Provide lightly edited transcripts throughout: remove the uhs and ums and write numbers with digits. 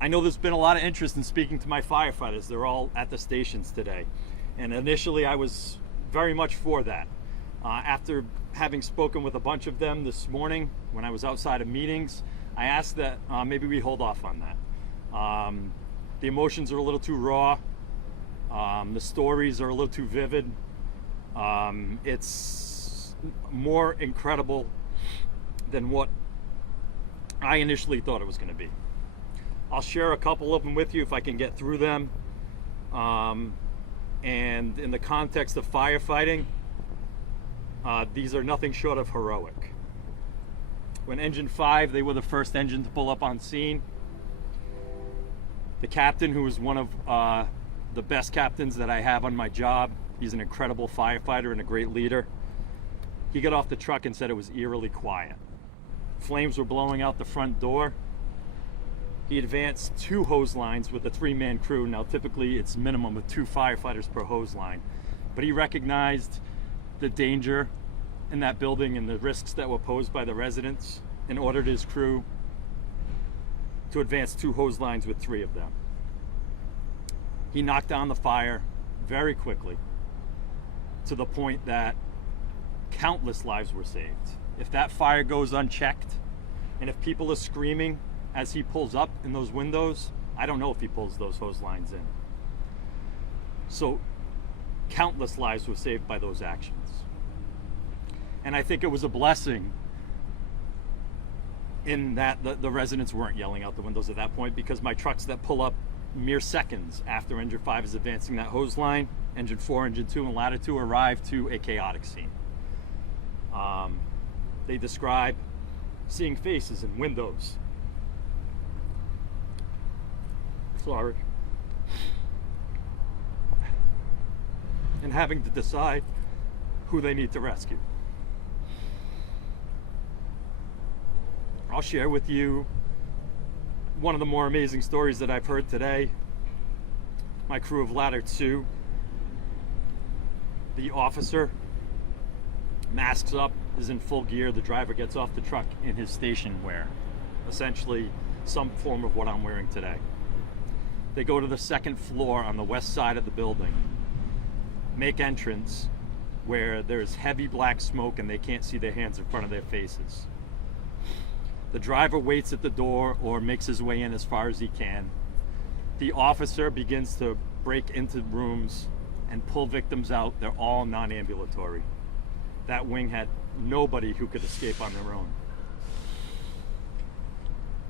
I know there's been a lot of interest in speaking to my firefighters. They're all at the stations today. And initially I was very much for that. After having spoken with a bunch of them this morning when I was outside of meetings, I asked that maybe we hold off on that. The emotions are a little too raw. The stories are a little too vivid. It's more incredible than what I initially thought it was going to be. I'll share a couple of them with you if I can get through them. And in the context of firefighting, these are nothing short of heroic. When Engine 5, they were the first engine to pull up on scene. The captain, who was one of the best captains that I have on my job, he's an incredible firefighter and a great leader. He got off the truck and said it was eerily quiet. Flames were blowing out the front door. He advanced 2 hose lines with a 3-man crew. Now typically it's minimum of 2 firefighters per hose line. But he recognized the danger in that building and the risks that were posed by the residents and ordered his crew to advance 2 hose lines with 3 of them. He knocked down the fire very quickly to the point that countless lives were saved. If that fire goes unchecked and if people are screaming as he pulls up in those windows, I don't know if he pulls those hose lines in. So countless lives were saved by those actions. And I think it was a blessing in that the residents weren't yelling out the windows at that point, because my trucks that pull up mere seconds after Engine 5 is advancing that hose line, Engine 4, Engine 2, and Ladder 2 arrive to a chaotic scene. They describe seeing faces in windows. Sorry. And having to decide who they need to rescue. I'll share with you one of the more amazing stories that I've heard today. My crew of Ladder 2, the officer masks up, is in full gear. The driver gets off the truck in his station wear, essentially some form of what I'm wearing today. They go to the 2nd floor on the west side of the building, make entrance where there's heavy black smoke and they can't see their hands in front of their faces. The driver waits at the door or makes his way in as far as he can. The officer begins to break into rooms and pull victims out. They're all non-ambulatory. That wing had nobody who could escape on their own.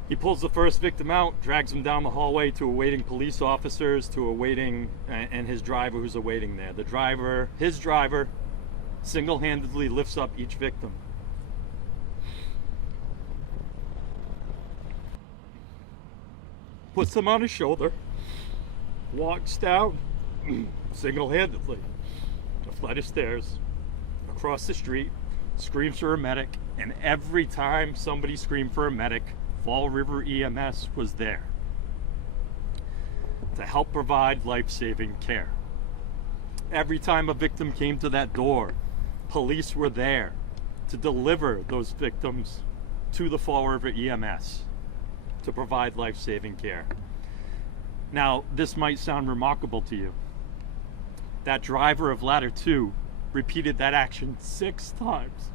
He pulls the first victim out, drags him down the hallway to awaiting police officers, and his driver who's awaiting there. His driver, single-handedly lifts up each victim. Puts them on his shoulder, walks down single-handedly a flight of stairs, across the street, screams for a medic, and every time somebody screamed for a medic, Fall River EMS was there to help provide life-saving care. Every time a victim came to that door, police were there to deliver those victims to the Fall River EMS to provide life-saving care. Now, this might sound remarkable to you. That driver of Ladder 2 repeated that action 6 times.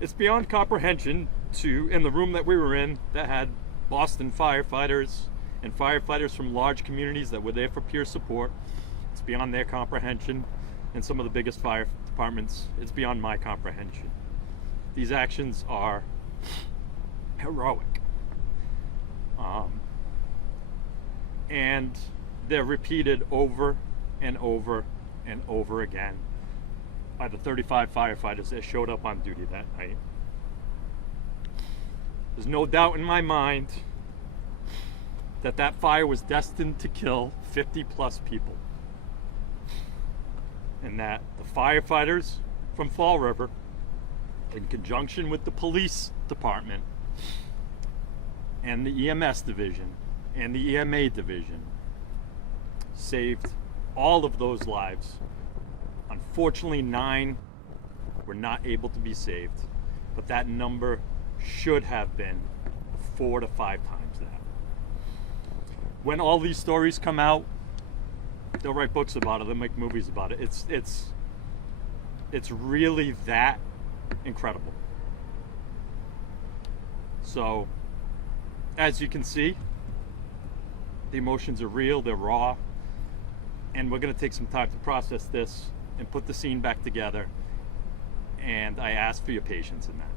It's beyond comprehension in the room that we were in that had Boston firefighters and firefighters from large communities that were there for peer support. It's beyond their comprehension, and some of the biggest fire departments, it's beyond my comprehension. These actions are heroic. And they're repeated over and over and over again by the 35 firefighters that showed up on duty that night. There's no doubt in my mind that that fire was destined to kill 50 plus people. And that the firefighters from Fall River, in conjunction with the police department and the EMS division and the EMA division, saved all of those lives on Unfortunately, 9 were not able to be saved, but that number should have been 4 to 5 times that. When all these stories come out, they'll write books about it, they'll make movies about it. It's really that incredible. So, as you can see, the emotions are real, they're raw, and we're going to take some time to process this and put the scene back together, and I ask for your patience in that.